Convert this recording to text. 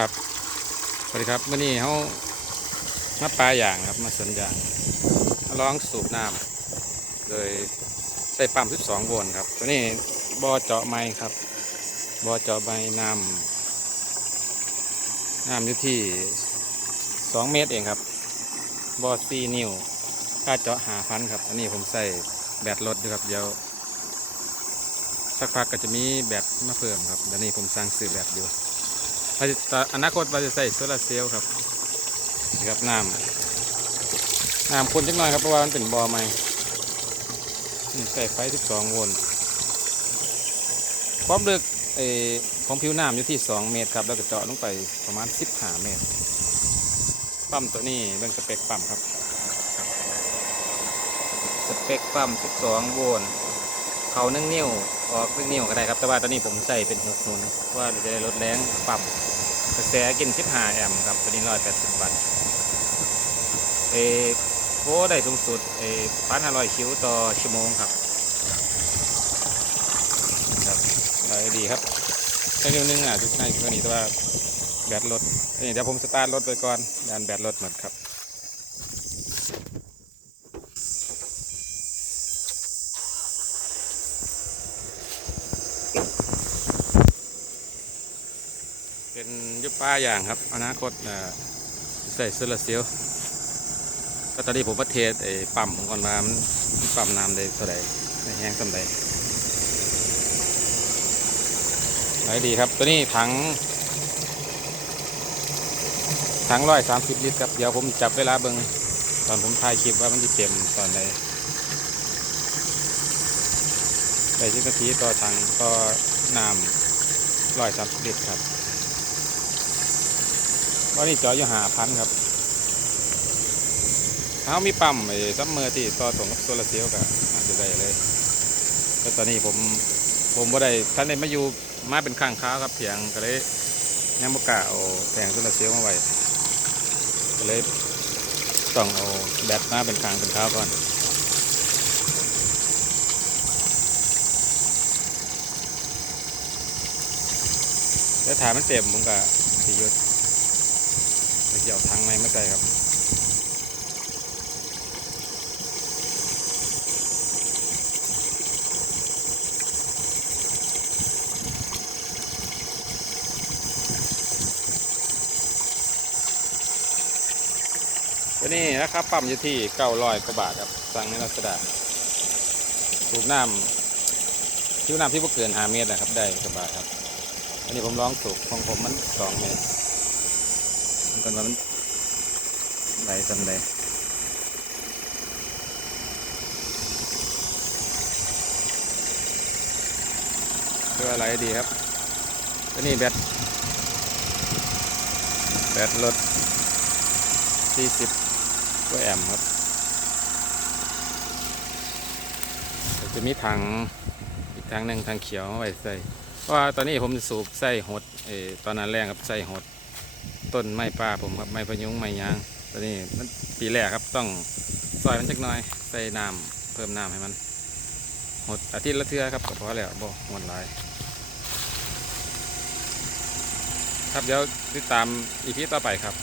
ครับสวัสดีครับมื่อนี้เขามาปลาอย่างครับมาสวนยางมาลองสูบน้ำโดยใส่ปั๊ม12โวลต์ครับ ตัวนี้บ่อเจาะไม้ครับบ่อเจาะไม้น้ำน้ำอยู่ที่ 2 เมตรเองครับบ่อ4นิ้วค่าเจาะหาพันครับ อันนี้ผมใส่แบตรถด้วยครับเดี๋ยวสักพักก็จะมีแบตมาเพิ่มครับเดี๋ยวนี้ผมสร้างซื้อแบตอยู่ อนาคตเราจะใส่โซลาร์เซลล์ครับนี่ครับน้ำน้ำคนจักหน่อยครับเพราะว่ามันเป็นบ่อใหม่ใส่ไฟ 12 โวลต์ความลึกอของผิวน้ำอยู่ที่ 2 เมตรครับ แล้วก็เจาะลงไปประมาณ 15 เมตร ปั๊มตัวนี้เบิ่งสเปคปั๊มครับ สเปคปั๊ม 12 โวลต์เขานึ่งนิ้ว ออกหนึ่งนิ้วก็ได้ครับ แต่ว่าตอนนี้ผมใส่เป็นหกนุนเพราะว่าจะได้ลดแรงปรับกระแสกิน 15 แอมป์ครับตัวนี้ร้อยแปดสิบวัตต์เอโอ้ได้สูงสุดเอพันห้าร้อยคิวต่อชั่วโมงครับครับได้ดีครับแค่นิ้วนึงอะทุกในตัวนี้แต่ว่าแบตลดเดี๋ยวผมสตาร์ทรถไปก่อนดันแบตลดหมดครับ เป็นยุบป้าอย่างครับ อนาคตเอ่อใส่โซลเซลล์ก็ตอนนี้ผมประเทศไอ้ปั๊มของก่อนมามันปั๊มน้ำได้เท่าไหร่ในแห้งสำใดไหลดีครับ ตัวนี้ถังถังร้อยสามสิบลิตรครับ เดี๋ยวผมจับเวลาเบิงตอนผมถ่ายคลิปว่ามันจะเต็มตอนไหนไปสิบนาทีต่อถังต่อน้ำร้อยสามสิบลิตรครับ วันนี้จออยู่หาพันครับถ้าเขามีปั๊มไอ้ซัมเมอร์ที่ต่อตรงกับโซลาเซลล์ก็อาจจะได้เลยแล้วตอนนี้ผมผมบ่ได้ท่านได้มาอยู่มาเป็นข้างค้าครับเถียงก็เลยยังบ่กล้าเอาแผงโซลาเซลล์มาไว้ก็เลยต้องเอาแบตมาเป็นข้างเป็นค้าก่อนแล้วถายมันเต็มผมก็สิยุด เกี่ยวทางไหนไม่ใส่ครับตัวนี้ราคาปั๊มอยู่ที่เก้าร้อยกว่าบาทครับสั่งในรัชดาสูบน้ำคิวน้ำที่พวกเกินหาเมตรนะครับได้สบายครับอันนี้ผมลองสูบของผมมันสองเมตร มันกันว่ามันไหลสำใดคืออะไรดีครับตัวนี้แบตแบตรถ40กว่าแอมป์ครับ จะมีถังอีกถังหนึ่งทางเขียวเอาไว้ใส่ เพราะว่าตอนนี้ผมสูบใส่หดเออตอนนั้นแรงครับใส่หด ต้นไม้ป่าผมครับไม้พยุงไม้ยางตัวนี้มันปีแรกครับต้องซอยมันจักหน่อยใส่น้ำเพิ่มน้ำให้มันหดอาทิตย์ละเทื่อครับก็พอแล้วบ่หมดหลายครับเดี๋ยวติดตามอีพีต่อไปครับ